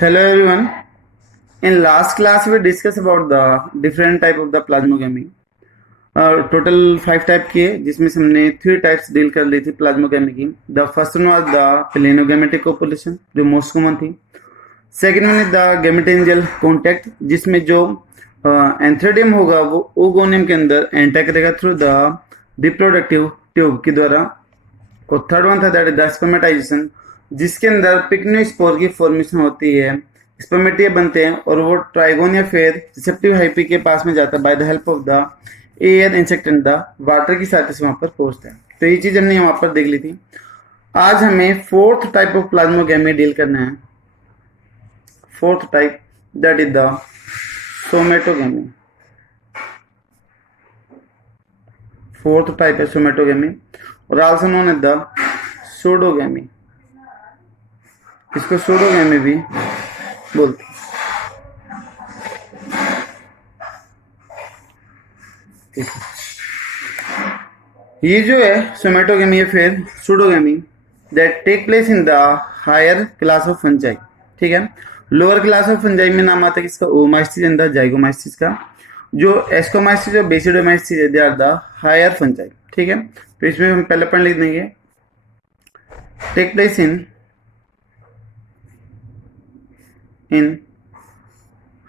Hello everyone. In last class we discussed about the different type of the plasmogamy. Total 5 type की है जिसमें से हमने 3 types deal कर ली थी प्लाज्मोगेमी की. The first one was the planogametic copulation जो मोस्ट कॉमन थी. Second one is the gametangial contact जिसमें जो एंथ्रेडियम होगा वो ओगोनियम के अंदर एंटर करेगा थ्रू द रिप्रोडक्टिव ट्यूब के द्वारा. और थर्ड वन था दैट इज द स्पर्मेटाइजेशन जिसके अंदर पिक्नियोस्पोर की फॉर्मेशन होती है. स्पर्मेटिया बनते हैं और वो ट्राइगोन या फिर रिसेप्टिव हाइपी के पास में जाता है by the help of the air insect and the water की सहायता से वहां पर पहुंचता है. तो ये चीज हमने वहां पर देख ली थी. आज हमें fourth type of plasmogamy deal करना है. Fourth type that is the somatogamy. Fourth type है सोमेटोगेमी और आल्सो नोन एज द सूडोगेमी. इसको सूडोगेमी भी बोलते हैं. ठीक है. ये जो है सोमेटोगेमी या फिर pseudogamy that take place in the higher class of fungi. ठीक है. लोअर क्लास ऑफ फंजाई में नाम आता है किसका? ओमाइस्टिस एंड द जाइगोमाइस्टिस का. जो एस्कोमाइस्टिस और बेसिडोमाइस्टिस है they are the higher fungi. ठीक है. तो इसमें हम पहले पॉइंट लिख देंगे take place in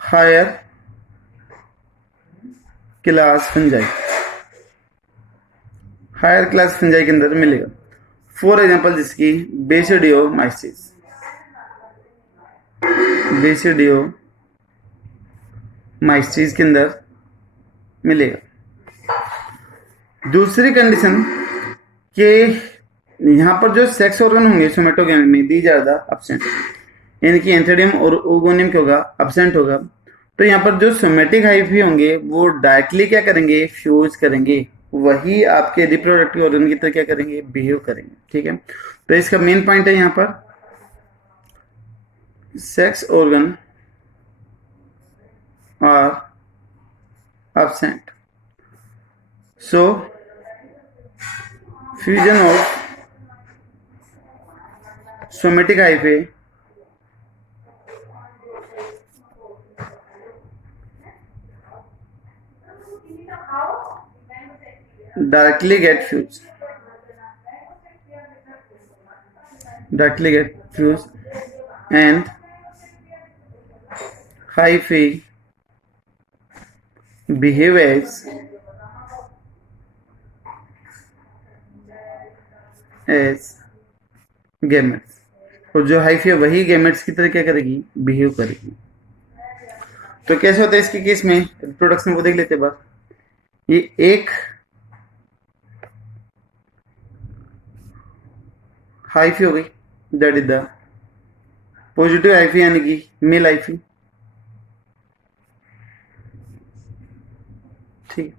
higher class fungi. Higher class fungi के अंदर मिलेगा. फॉर एग्जांपल जिसकी बेसिडियोमाइस्टिस. बेसिडियोमाइस्टिस के अंदर मिलेगा. दूसरी कंडीशन के यहाँ पर जो सेक्स ऑर्गन होंगे सोमेटोगेमी में दीज आर द एब्सेंट. इनकी एंथ्रेडियम और ओगोनियम क्या होगा? एब्सेंट होगा. तो यहाँ पर जो सोमेटिक हाइफी होंगे वो डायरेक्टली क्या करेंगे? फ्यूज करेंगे. वही आपके रिप्रोडक्टिव ऑर्गन की तरह क्या करेंगे? बिहेव करेंगे. ठीक है. तो इसका मेन पॉइंट है यहाँ पर sex organ are absent. So fusion of somatic hyphae directly get fused and hyphae behave as gametes. और जो हाइफी है वही गैमेट्स की तरह क्या करेगी? बिहेव करेगी. तो कैसे होता है इसके केस में रिप्रोडक्शन वो देख लेते हैं. बस ये एक हाइफी हो गई that is the positive hyphae यानी कि मेल हाइफी. ठीक.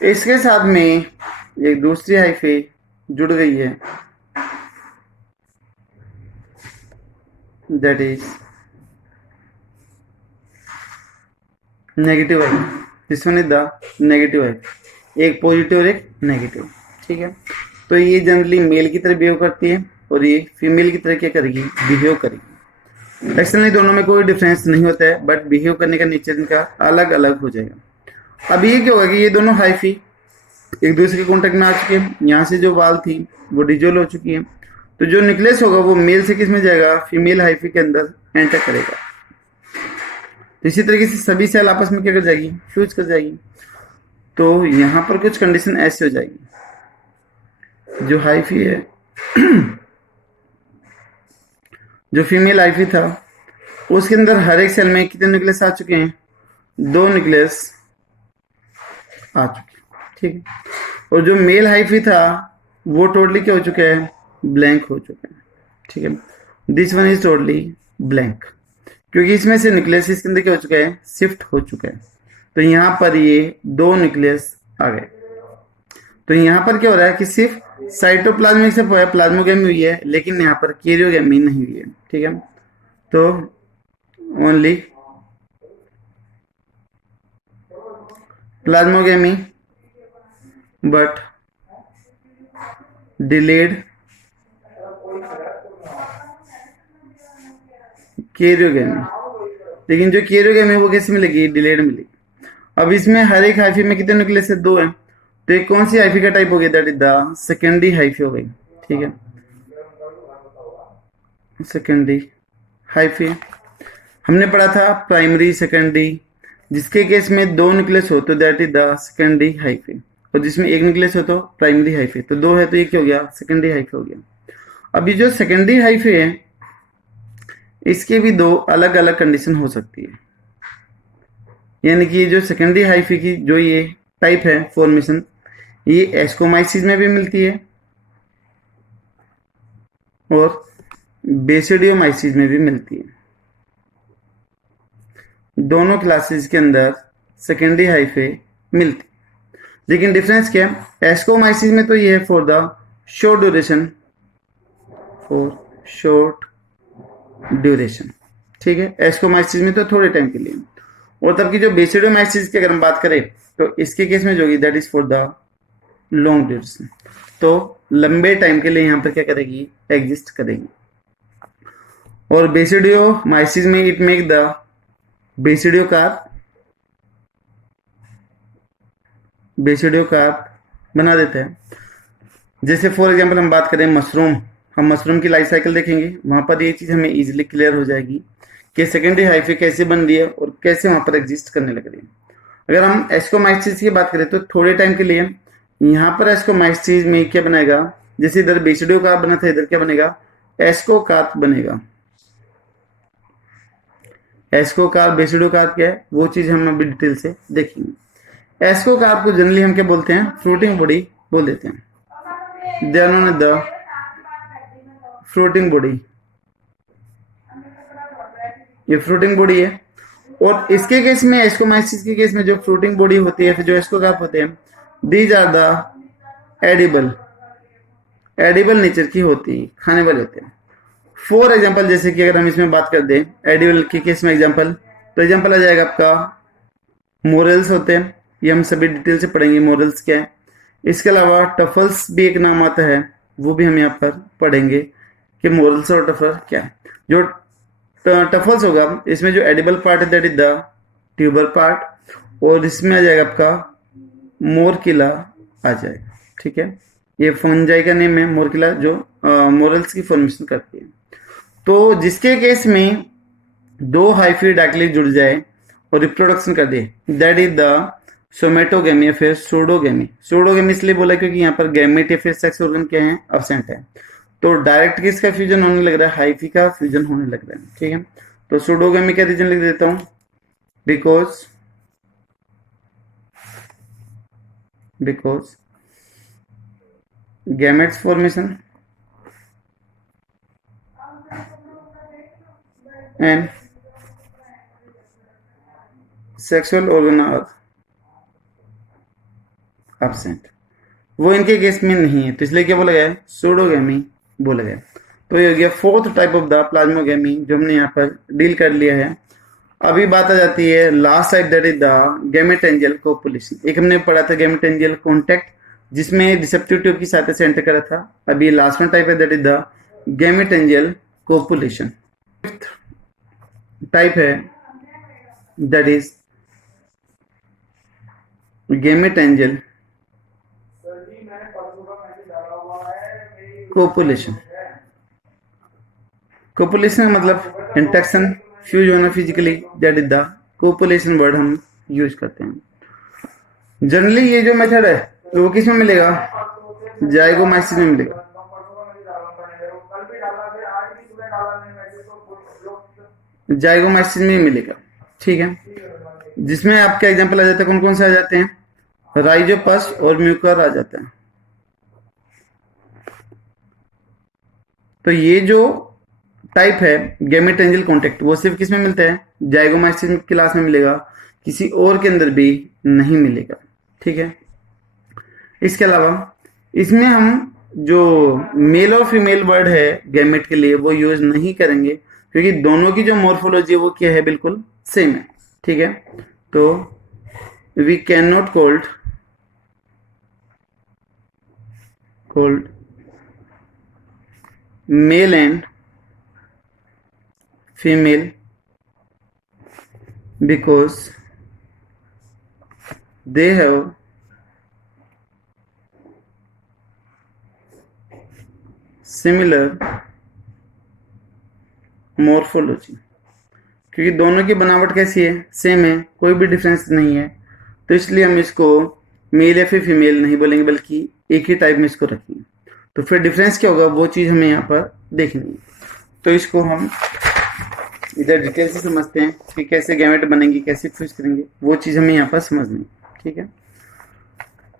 इसके साथ में एक दूसरी हाइफी जुड़ गई है that is negative hyphae. This one is the negative hyphae. एक पॉजिटिव और एक नेगेटिव. ठीक है. तो ये जनरली मेल की तरह बिहेव करती है और ये फीमेल की तरह क्या करेगी? बिहेव करेगी. एक्चुअली दोनों में कोई डिफरेंस नहीं होता है बट बिहेव करने का नेचर इनका अलग अलग हो जाएगा. अब ये क्या होगा कि ये दोनों हाइफी एक दूसरे के कॉन्टेक्ट में आ चुके हैं. यहाँ से जो वाल थी वो डिजोल्व हो चुकी है. तो जो न्यूक्लियस होगा वो मेल से किस में जाएगा? फीमेल हाइफी के अंदर एंटर करेगा. तो इसी तरीके से सभी सेल आपस में क्या कर जाएगी? फ्यूज कर जाएगी. तो यहाँ पर कुछ कंडीशन ऐसे हो जाएगी. जो हाइफी है जो फीमेल हाइफी था उसके अंदर हर एक सेल में कितने न्यूक्लियस आ चुके हैं? 2 न्यूक्लियस आ चुके हैं. ठीक है. और जो मेल हाइफी था वो टोटली क्या हो चुका है? ब्लैंक हो चुका है. ठीक है. This one is totally blank क्योंकि इसमें से न्यूक्लियस इसके अंदर क्या हो चुका है? शिफ्ट हो चुका है. तो यहां पर ये 2 न्यूक्लियस आ गए. तो यहां पर क्या हो रहा है कि सिर्फ साइटोप्लाज्मिक से प्लाज्मोगेमी हुई है लेकिन यहाँ पर कैरियोगेमी नहीं हुई है. ठीक है. तो only plasmogamy but delayed karyogamy. लेकिन जो कैरियोगेमी वो कैसे मिलेगी, डिलेड मिलेगी। अब इसमें हर एक हाइफी में कितने न्यूक्लियस है, 2 है। तो ये कौन सी हाइफी का टाइप हो गया, that is the secondary hyphae हो गई। ठीक है, सेकेंडरी हाइफी। हमने पढ़ा था प्राइमरी सेकेंडरी, जिसके केस में 2 न्यूक्लियस हो तो that is the secondary hyphae, और जिसमें 1 न्यूक्लियस हो तो प्राइमरी हाइफी। तो 2 है तो ये क्या हो गया, सेकेंडरी हाइफी हो गया। अभी जो सेकेंडरी हाइफी है इसके भी 2 अलग अलग कंडीशन हो सकती है। यानी कि जो सेकेंडरी हाइफी की जो ये टाइप है फॉर्मेशन, ये एस्कोमाइसिस में भी मिलती है और बेसिडियोमाइसिस में भी मिलती है। दोनों क्लासेस के अंदर सेकेंडरी हाइफे मिलती। लेकिन डिफरेंस क्या है, एस्कोमाइसिस में तो ये है for the short duration, for short duration. ठीक है, एस्कोमाइसिस में तो थोड़े टाइम के लिए। और तब की जो बेसिडोमाइसिस की अगर हम बात करें तो इसके केस में जो होगी that is for the long duration, तो लंबे टाइम के लिए यहाँ पर क्या करेगी, एग्जिस्ट करेगी। और बेसिडियोमाइसिस में इट मेक द बेसिडियोकार्प बना देते हैं। जैसे फॉर एग्जांपल हम बात करें मशरूम, हम मशरूम की लाइफ साइकिल देखेंगे, वहां पर ये चीज हमें इजीली क्लियर हो जाएगी कि सेकेंडरी हाइफे कैसे बन रही है और कैसे वहां पर एग्जिस्ट करने लग रही है। अगर हम एस्कोमाइसिस की बात करें तो थोड़े टाइम के लिए यहाँ पर एस्कोमाइसिस में क्या बनाएगा, जैसे इधर बेसिडियोकार्प बना था, इधर क्या बनेगा, एस्कोकार्प बनेगा। एस्कोकार्प बेसिडियोकार्प क्या है वो चीज हम अभी डिटेल से देखेंगे। एस्कोकार्प को जनरली हम क्या बोलते हैं, फ्लोटिंग बॉडी बोल देते हैं। They are known as the floating body, ये फ्लोटिंग बॉडी है। और इसके केस में, एस्कोमाइसिस के केस में जो फ्लोटिंग बॉडी होती है, फिर जो एस्कोकार्प होते हैं, these are the edible nature की होती है, खाने वाले होते हैं। फॉर एग्जाम्पल, जैसे कि अगर हम इसमें बात कर दें एडिबल के केस में एग्जाम्पल, तो एग्जाम्पल आ जाएगा आपका मोरल्स होते हैं, ये हम सभी डिटेल से पढ़ेंगे मोरल्स क्या है। इसके अलावा टफल्स भी एक नाम आता है, वो भी हम यहाँ पर पढ़ेंगे कि मोरल्स और टफल क्या है। जो टफल्स होगा इसमें जो एडिबल पार्ट है that is the tuber part, और इसमें आ जाएगा आपका मोरकिला आ जाएगा। ठीक है, ये फंजाई का नेम है मोरकिला, जो मोरल्स की फॉर्मेशन करती है। तो जिसके केस में 2 हाइफी डायरेक्टली जुड़ जाए और रिप्रोडक्शन कर दे, दैट इज द सोमेटोगेमी या फिर सूडोगेमी। सूडोगेमी इसलिए बोला क्योंकि यहाँ पर गैमेट या फिर सेक्स ऑर्गन क्या है, अब्सेंट है। तो डायरेक्ट किसका फ्यूजन होने लग रहा है, हाइफी का फ्यूजन होने लग रहा है। ठीक है, तो सूडोगेमी का रीजन लिख देता हूं, because gametes formation and sexual organ are absent, वो इनके केस में नहीं है, तो इसलिए क्या बोला गया है, सूडोगेमी बोला गया। तो ये हो गया 4th type of the plasmogamy जो हमने यहाँ पर डील कर लिया है। अभी बात आ जाती है last type that is the gametangial copulation. एक हमने पढ़ा था गैमेटेंजियल कॉन्टैक्ट, जिसमें रिसेप्टिव ट्यूब की सहायता से एंटर करा था। अभी लास्ट वन टाइप है that is the gametangial copulation. Type है that is gametangial copulation. Copulation मतलब इंटरेक्शन, फ्यूज होना physically, that is the copulation word हम यूज करते हैं। जनरली ये जो मेथड है तो वो किस में मिलेगा, जाइगोमाइसिस में मिलेगा। जाइगोमाइसिस में मिलेगा। ठीक है, जिसमें आपका एग्जांपल आ जाता है, कौन कौन से आ जाते हैं, राइजोपस और म्यूकर आ जाता है। तो ये जो टाइप है गैमेटेंजियल कॉन्टैक्ट, वो सिर्फ किस में मिलता है, जाइगोमाइसिस क्लास में मिलेगा, किसी और के अंदर भी नहीं मिलेगा। ठीक है, इसके अलावा इसमें हम जो मेल और फीमेल वर्ड है गैमेट के लिए वो यूज नहीं करेंगे, क्योंकि दोनों की जो मॉर्फोलॉजी है वो क्या है, बिल्कुल सेम है। ठीक है, तो we can not called male and female because they have similar morphology, क्योंकि दोनों की बनावट कैसी है, सेम है, कोई भी डिफरेंस नहीं है, तो इसलिए हम इसको मेल या फिर फीमेल नहीं बोलेंगे बल्कि एक ही टाइप में इसको रखेंगे। तो फिर डिफरेंस क्या होगा वो चीज हमें यहाँ पर देखनी है। तो इसको हम इधर डिटेल से समझते हैं कि कैसे गैमेट बनेंगे, कैसे फ्यूज करेंगे, वो चीज हमें यहाँ पर समझनी है। ठीक है,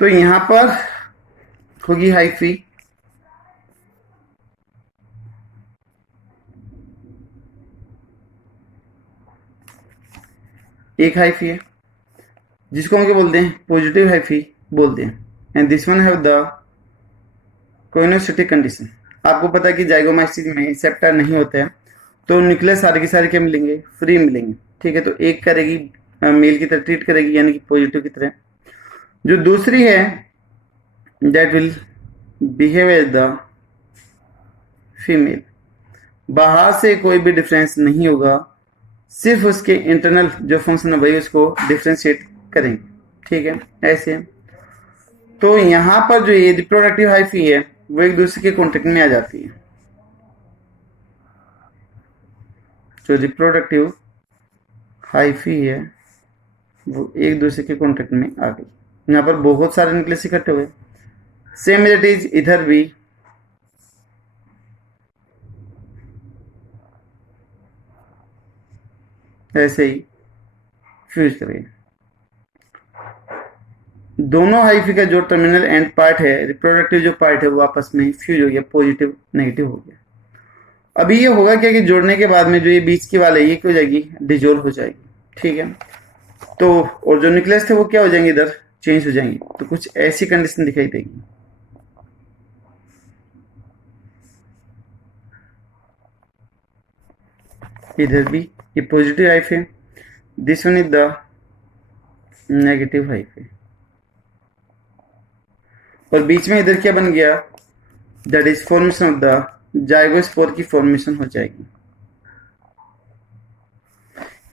तो यहाँ पर होगी हाइफी, एक हाइफी है जिसको हम क्या बोलते हैं, पॉजिटिव हाइफी बोलते हैं। And this one have the coenocytic condition. आपको पता है कि जाइगोमास्टिस में सेप्टा नहीं होता है, तो न्यूक्लियस सारे के सारे क्या मिलेंगे, फ्री मिलेंगे। ठीक है, तो एक करेगी मेल की तरह ट्रीट करेगी, यानी कि पॉजिटिव की तरह। जो दूसरी है that will behave as the female, बाहर से कोई भी डिफरेंस नहीं होगा, सिर्फ उसके इंटरनल जो फंक्शन है वही उसको डिफ्रेंशिएट करेंगे। ठीक है, ऐसे। तो यहां पर जो ये रिप्रोडक्टिव हाइफी है वो एक दूसरे के कॉन्टेक्ट में आ जाती है। जो रिप्रोडक्टिव हाइफी है वो एक दूसरे के कॉन्टेक्ट में आ गई। यहाँ पर बहुत सारे न्यूक्लियस इकट्ठे हुए, सेम एज इट इज इधर भी ऐसे ही फ्यूज करेंगे। दोनों हाइफी का जो टर्मिनल एंड पार्ट है, रिप्रोडक्टिव जो पार्ट है, वो आपस में फ्यूज हो गया, पॉजिटिव नेगेटिव हो गया। अभी ये होगा क्या कि जोड़ने के बाद में जो ये बीच की वाल है ये क्या हो जाएगी, डिजोल्व हो जाएगी। ठीक है, तो और जो न्यूक्लियस थे वो क्या हो जाएंगे, इधर चेंज हो जाएंगे। तो कुछ ऐसी कंडीशन दिखाई देगी। इधर भी ये पॉजिटिव हाइफी है, this one is the negative hyphae, और बीच में इधर क्या बन गया, that is formation of the zygospore की फॉर्मेशन हो जाएगी।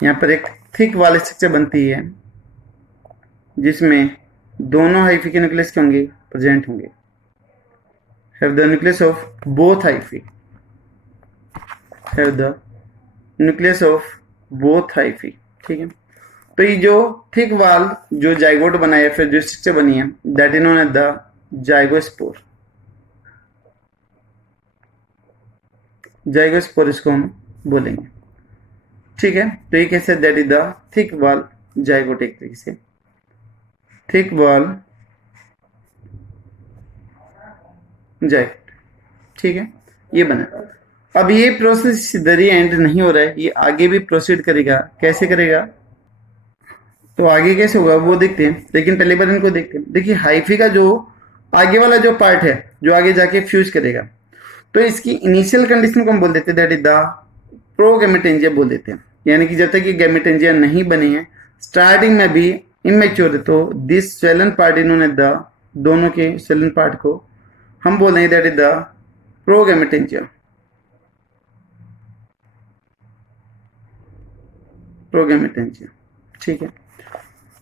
यहाँ पर एक थिक वाल स्ट्रक्चर बनती है जिसमें दोनों हाइफी के न्यूक्लियस के होंगे, प्रेजेंट होंगे। Have the nucleus of both hyphae, have the nucleus of both hyphae. ठीक है, तो ये जो थिक वाल जो जाइगोट बना है, फिर जो स्ट्रक्चर बनी है, that is known as the zygospore. Zygospore इसको हम बोलेंगे। ठीक है, तो ये कैसे, that is the thick wall zygote, एक तरीके से थिक वाल जाइगोट। ठीक है, ये बना। अब ये प्रोसेस इधर ही एंड नहीं हो रहा है, ये आगे भी प्रोसीड करेगा। कैसे करेगा, तो आगे कैसे होगा वो देखते हैं, लेकिन पहले बार इनको देखते हैं। देखिए हाइफी का जो आगे वाला जो पार्ट है जो आगे जाके फ्यूज करेगा, तो इसकी इनिशियल कंडीशन को हम बोल देते हैं दैट इज द प्रोगैमेटेंजिया बोल देते हैं। यानी कि जब तक ये गैमेटेंजिया नहीं बने हैं, स्टार्टिंग में भी इमेच्योर है, तो दिस स्वेलन पार्ट इन्होंने द दोनों के स्वेलन पार्ट को हम बोलेंगे दैट इज द प्रोगैमेटेंजिया। प्रोगैमेटेंजिया। ठीक है,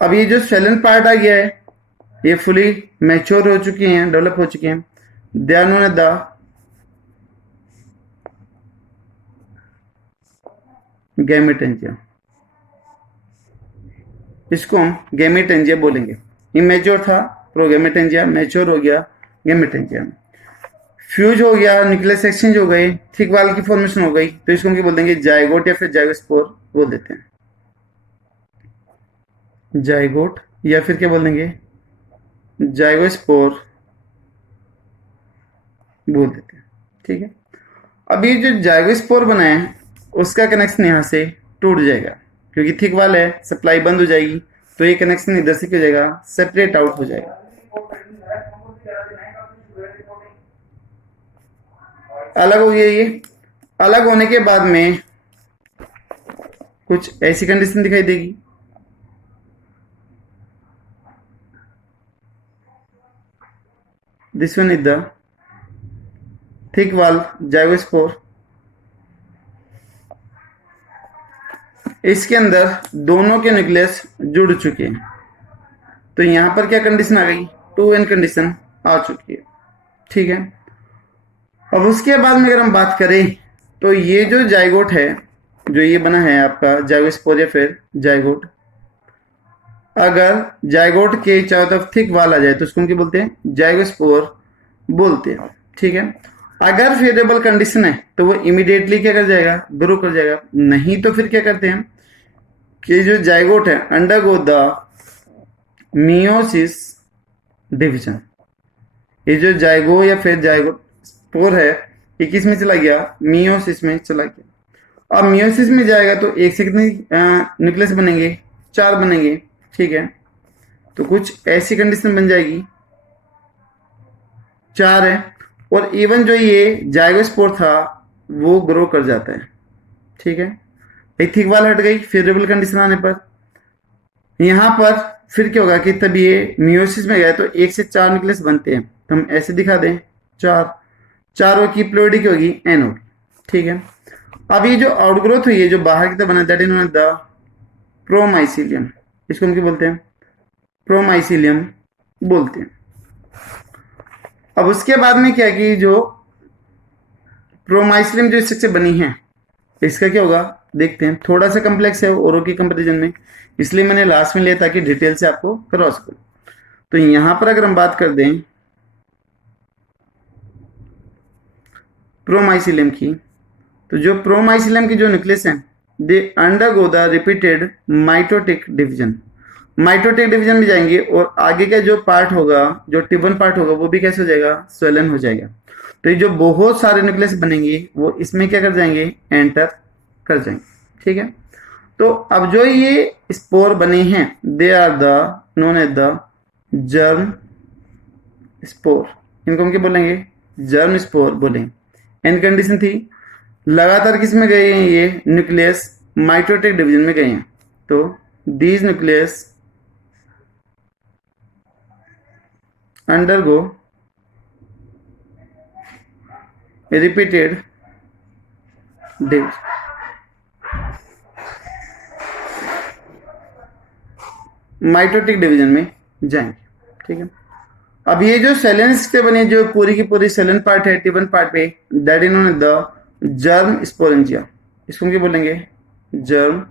अब ये जो स्वेलन पार्ट आ गया है ये फुली मैच्योर हो चुके हैं, डेवलप हो चुके हैं। They are known as the gametangia. इसको हम गैमेटेंजिया बोलेंगे। इमेच्योर था प्रोगैमेटेंजिया, मैच्योर हो गया गैमेटेंजिया। फ्यूज हो गया, न्यूक्लियस एक्सचेंज हो गए, थिक वाल की फॉर्मेशन हो गई, तो इसको हम क्या बोल देंगे, जाइगोट या फिर जाइगोस्पोर बोल देते हैं। जाइगोट या फिर क्या बोल देंगे, जाइगोस्पोर बोल देते हैं। ठीक है, अब ये जो जाइगोस्पोर बना है उसका कनेक्शन यहां से टूट जाएगा, क्योंकि थिक वाल है, सप्लाई बंद हो जाएगी, तो ये कनेक्शन इधर से क्या हो जाएगा, सेपरेट आउट हो जाएगा। अलग हो गया। ये अलग होने के बाद में कुछ ऐसी कंडीशन दिखाई देगी। This one is the thick वाल जाइगोस्पोर, इसके अंदर दोनों के न्यूक्लियस जुड़ चुके हैं, तो यहां पर क्या कंडीशन आ गई, 2n कंडीशन आ चुकी है। ठीक है, अब उसके बाद में अगर हम बात करें तो ये जो जाइगोट है, जो ये बना है आपका जाइगोस्पोर या फिर जाइगोट, अगर जाइगोट के चारों तरफ थिक वाल आ जाए तो उसको हम क्या बोलते हैं, जाइगोस्पोर बोलते हैं। ठीक है, अगर फेवरेबल कंडीशन है तो वो इमीडिएटली क्या कर जाएगा, ग्रो कर जाएगा। नहीं तो फिर क्या करते हैं कि जो जाइगोट है अंडरगो द मियोसिस डिवीजन। ये जो जाइगो या फिर जाइगोट स्पोर है, ये किस में चला गया, मियोसिस में चला गया। अब मियोसिस में जाएगा तो एक से कितने न्यूक्लियस बनेंगे, 4 बनेंगे। ठीक है, तो कुछ ऐसी कंडीशन बन जाएगी, 4 है, और इवन जो ये जाइगोस्पोर था वो ग्रो कर जाता है। ठीक है, एक थिक वाल हट गई फेवरेबल कंडीशन आने पर। यहां पर फिर क्या होगा कि तब ये मियोसिस में गया तो 1 से 4 न्यूक्लियस बनते हैं, तो हम ऐसे दिखा दें 4 की प्लोइडी की होगी एन होगी। ठीक है, अब ये जो आउटग्रोथ हुई है जो बाहर की तरफ बना, दैट इज द प्रोमाइसिलियम। इसको हम क्या बोलते हैं, प्रोमाइसिलियम बोलते हैं। अब उसके बाद में क्या कि जो प्रोमाइसिलियम जो स्ट्रक्चर बनी है, इसका क्या होगा देखते हैं। थोड़ा सा कम्प्लेक्स है औरों की कंपेरिजन में, इसलिए मैंने लास्ट में लिया ताकि डिटेल से आपको करवा सकूं। तो यहां पर अगर हम बात कर दें प्रोमाइसिलियम की, तो जो प्रोमाइसिलियम की जो न्यूक्लियस है, they undergo the repeated mitotic division. Mitotic division में जाएंगे और आगे का जो पार्ट होगा, जो टिबन पार्ट होगा, वो भी कैसे हो जाएगा, स्वेलन हो जाएगा। तो ये जो बहुत सारे न्यूक्लियस बनेंगे वो इसमें क्या कर जाएंगे, एंटर कर जाएंगे। ठीक है, तो अब जो ये स्पोर बने हैं, they are the known as the germ spore. इनको हम क्या बोलेंगे, जर्म स्पोर बोलेंगे। एन कंडीशन थी, लगातार किस में गए हैं ये न्यूक्लियस, माइटोटिक डिवीजन में गए हैं। तो these nucleus undergo repeated division, mitotic division में जाएंगे। ठीक है, अब ये जो सेलेंस पे बने, जो पूरी की पूरी सेलन पार्ट है टिबन पार्ट पे, that is known as the germ sporangia. इसको क्या बोलेंगे, जर्म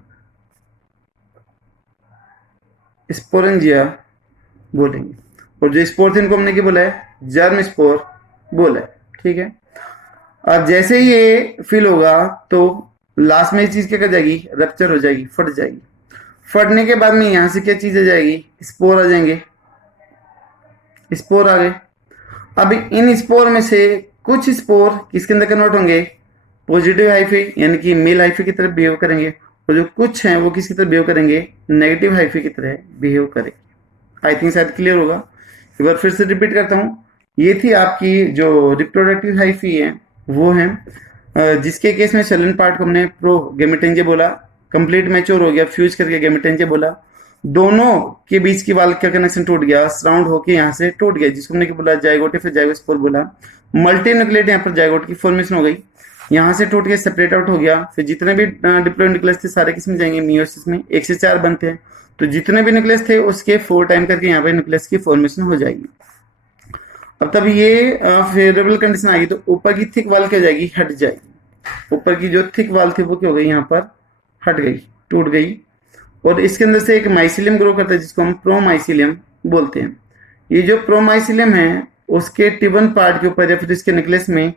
स्पोरेंजिया बोलेंगे। और जो स्पोर थे इनको हमने क्या बोला है, जर्म स्पोर बोला है। ठीक है, अब जैसे ही ये फिल होगा तो लास्ट में ये चीज क्या कर जाएगी, रप्चर हो जाएगी, फट जाएगी। फटने के बाद में यहां से क्या चीज आ जाएगी, स्पोर आ जाएंगे, स्पोर आ गए। अब इन स्पोर में से कुछ स्पोर किसके अंदर कन्वर्ट होंगे, पॉजिटिव हाइफी यानी कि मेल हाइफी की तरफ बिहेव करेंगे, और जो कुछ हैं वो किसकी तरफ बिहेव करेंगे, नेगेटिव हाइफी की तरह बिहेव करेंगे। आई थिंक शायद क्लियर होगा। एक बार फिर से रिपीट करता हूं, ये थी आपकी जो रिप्रोडक्टिव हाइफी है, वो है जिसके केस में सेलन पार्ट को हमने प्रो गेमेटेंजे बोला, कंप्लीट मैच्योर हो गया, फ्यूज करके गेमेटेंजे बोला। दोनों के बीच की वाल का कनेक्शन टूट गया, सराउंड होके यहाँ से टूट गया, जिसको हमने क्या बोला, जाइगोट फिर जाइगोस्पोर बोला। मल्टी न्यूक्लिएट यहाँ पर जाइगोट की फॉर्मेशन हो गई, यहाँ से टूट के सेपरेट आउट हो गया। फिर जितने भी डिप्लॉयड न्यूक्लियस थे सारे किस में जाएंगे, मियोसिस में। 1 से 4 बनते हैं, तो जितने भी न्यूक्लियस थे उसके 4 टाइम करके यहाँ पे न्यूक्लियस की फॉर्मेशन हो जाएगी। अब तब ये फेवरेबल कंडीशन आएगी तो ऊपर की थिक वाल क्या जाएगी, हट जाएगी। ऊपर की जो थिक वाल थी वो क्या हो गई, यहाँ पर हट गई, टूट गई। और इसके अंदर से एक माइसिलियम ग्रो करता है जिसको हम प्रोमाइसिलियम बोलते हैं। ये जो प्रोमाइसिलियम है उसके टिबन पार्ट के ऊपर या फिर इसके न्यूक्लियस में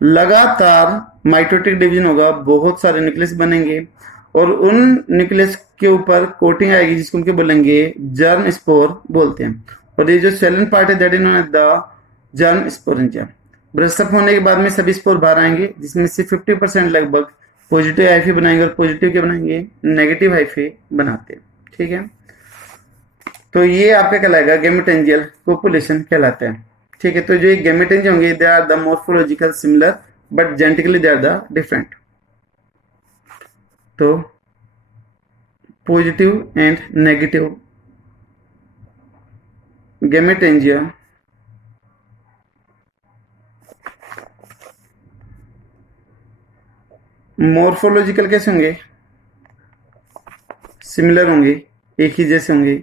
लगातार माइटोटिक डिवीजन होगा, बहुत सारे न्यूक्लियस बनेंगे और उन न्यूक्लियस के ऊपर कोटिंग आएगी जिसको हम क्या बोलेंगे, जर्म स्पोर बोलते हैं। और ये जो सेलन पार्ट है that is known as the germ sporangia. Brush up होने के बाद में सभी स्पोर बाहर आएंगे, जिसमें से 50% लगभग पॉजिटिव हाइफी बनाएंगे, और पॉजिटिव क्या बनाएंगे, नेगेटिव हाइफी बनाते हैं। ठीक है, तो ये आपका कहलाएगा गेमेटेंजियल पॉपुलेशन कहलाता है। ठीक है, तो जो गेमेटेंजियल होंगे they are the morphological similar but genetically they are the different. तो positive and negative gametangia morphological कैसे होंगे, सिमिलर होंगे, एक ही जैसे होंगे,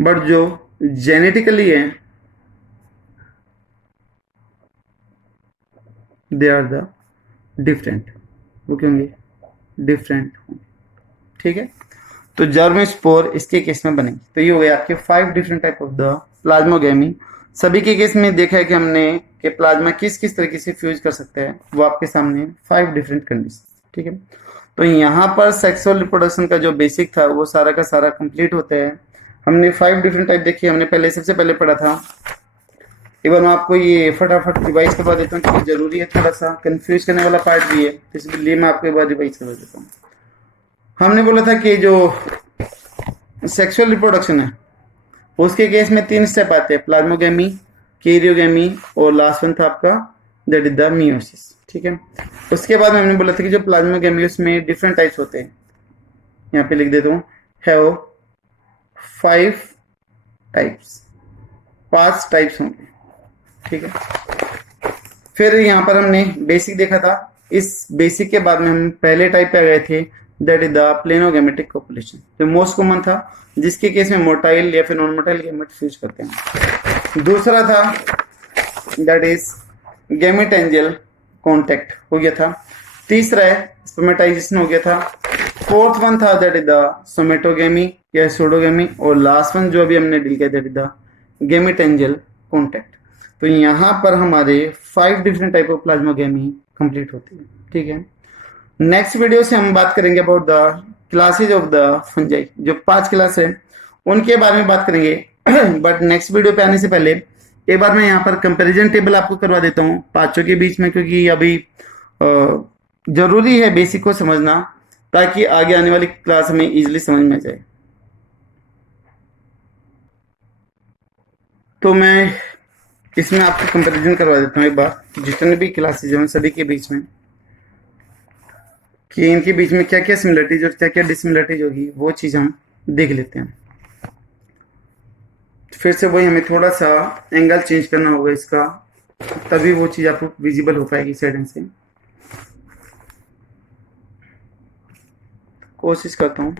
बट जो जेनेटिकली है दे आर द डिफरेंट, वो क्या होंगे, डिफरेंट होंगे। ठीक है, तो जर्म स्पोर इसके केस में बनेंगे। तो ये हो गया आपके 5 different type of the plasmogamy. सभी के केस में देखा है कि हमने कि प्लाज्मा किस किस तरीके से फ्यूज कर सकते हैं, वो आपके सामने 5 डिफरेंट कंडीशन। ठीक है, तो यहाँ पर सेक्सुअल रिप्रोडक्शन का जो बेसिक था वो सारा का सारा कंप्लीट होता है। हमने 5 डिफरेंट टाइप देखी, हमने पहले सबसे पहले पढ़ा था। एक बार मैं आपको ये फटाफट रिवाइज करवा देता हूँ क्योंकि जरूरी है, थोड़ा सा कंफ्यूज करने वाला पार्ट भी है, इसलिए मैं आपको एक बार रिवाइज करवा देता हूँ। हमने बोला था कि जो सेक्सुअल रिप्रोडक्शन है उसके केस में 3 स्टेप आते हैं, प्लाज्मोगेमी, कैरियोगेमी और लास्ट वन था आपका दैट इज द मियोसिस। ठीक है, उसके बाद हमने बोला था कि जो प्लाज्मोगेमी उसमें डिफरेंट टाइप्स होते हैं, यहाँ पे लिख देता हूँ, हैव 5 टाइप्स, 5 टाइप्स होंगे। ठीक है, फिर यहाँ पर हमने बेसिक देखा था, इस बेसिक के बाद में हम पहले टाइप पे आ गए थे दैट इज द प्लेनोगेमेटिक कॉपुलेशन, जो मोस्ट कॉमन था, जिसके केस में मोटाइल या फिर नॉन मोटाइल गैमेट फ्यूज करते हैं। दूसरा था that is gamete angel contact हो गया था। तीसरा है स्पर्मेटाइजेशन हो गया था। फोर्थ वन था दैट इज द सोमेटोगेमी या सूडोगेमी, और लास्ट वन जो अभी हमने डील किया that is the gamete angel contact. तो यहाँ पर हमारे 5 different type of plasmogamy complete होती है। ठीक है, नेक्स्ट वीडियो से हम बात करेंगे about the classes of the fungi, जो 5 क्लास है उनके बारे में बात करेंगे। बट नेक्स्ट वीडियो पे आने से पहले एक बार मैं यहाँ पर कंपैरिजन टेबल आपको करवा देता हूँ पांचों के बीच में, क्योंकि अभी जरूरी है बेसिक को समझना ताकि आगे आने वाली क्लास में इजिली समझ में जाए। तो मैं इसमें आपको कंपैरिजन करवा देता हूँ एक बार, जितने भी क्लासेज हैं सभी के बीच में, कि इनके बीच में क्या क्या सिमिलरिटीज और क्या क्या डिसिमिलरिटीज होगी, वो चीज हम देख लेते हैं। फिर से वही हमें थोड़ा सा एंगल चेंज करना होगा इसका, तभी वो चीज आपको विजिबल हो पाएगी साइड से। कोशिश करता हूँ।